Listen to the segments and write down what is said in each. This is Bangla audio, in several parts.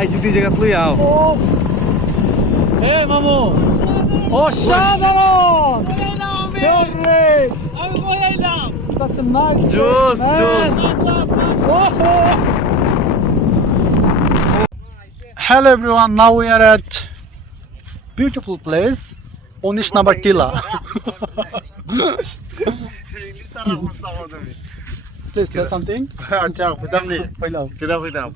ভাই যদি জায়গা তুই আও এ মামু অসাধারণ such a nice জোস place, জোস man. Hello everyone, now we are at beautiful place 19 number Tila. Please say something. আচ্ছা কইতাম নি কইলাম কইতাম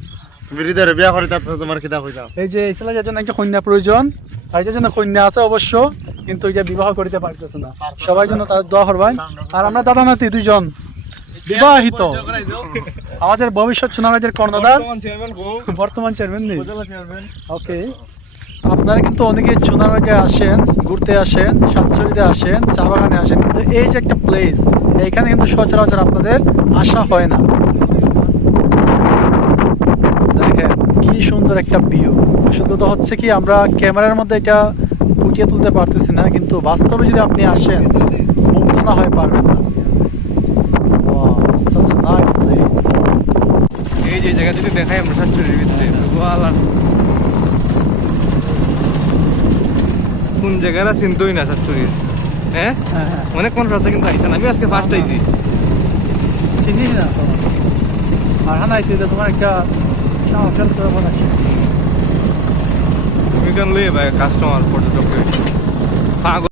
তুমি হৃদয়ের বিয়া করে তাতে তোমার কিতা কইতাম এই যে এই ছেলেটার জন্য একটা কন্যা প্রয়োজন আর এটার জন্য কন্যা আছে অবশ্য কিন্তু এটা বিবাহ করতে পারতেছে না সবাই জন্য তাদের দোয়া করবেন আর আমরা দাদা নাতি দুইজন বিবাহিত আমাদের ভবিষ্যৎ চুনারাজের কর্ণধার বর্তমান চেয়ারম্যান নেই ওকে আপনারা কিন্তু অনেকে চুনারাজে আসেন ঘুরতে আসেন সাতচুরিতে আসেন চা বাগানে আসেন কিন্তু এই যে একটা প্লেস এইখানে কিন্তু সচরাচর আপনাদের আসা হয় না দেখেন কি সুন্দর একটা ভিউ আসল কথা হচ্ছে কি আমরা ক্যামেরার মধ্যে এটা ফুটিয়ে তুলতে পারতেছি না কিন্তু বাস্তবে যদি আপনি আসেন মুগ্ধ না হয়ে পারবেন না such a nice place এই যে জায়গা যদি দেখাই আমরা সাতচুরির ভিতরে ওয়ালা কোন জায়গাটা চিনতই না সাতচুরির হ্যাঁ অনেক মানুষ আছে কিন্তু আইসা না আমি আজকে ফার্স্ট আইছি চিনিস না তো আর হানা আইতে তোমার একটা সাহসের ব্যাপার আছে তুমি কেন লইয়ে ভাই কাস্টমার পর্যটক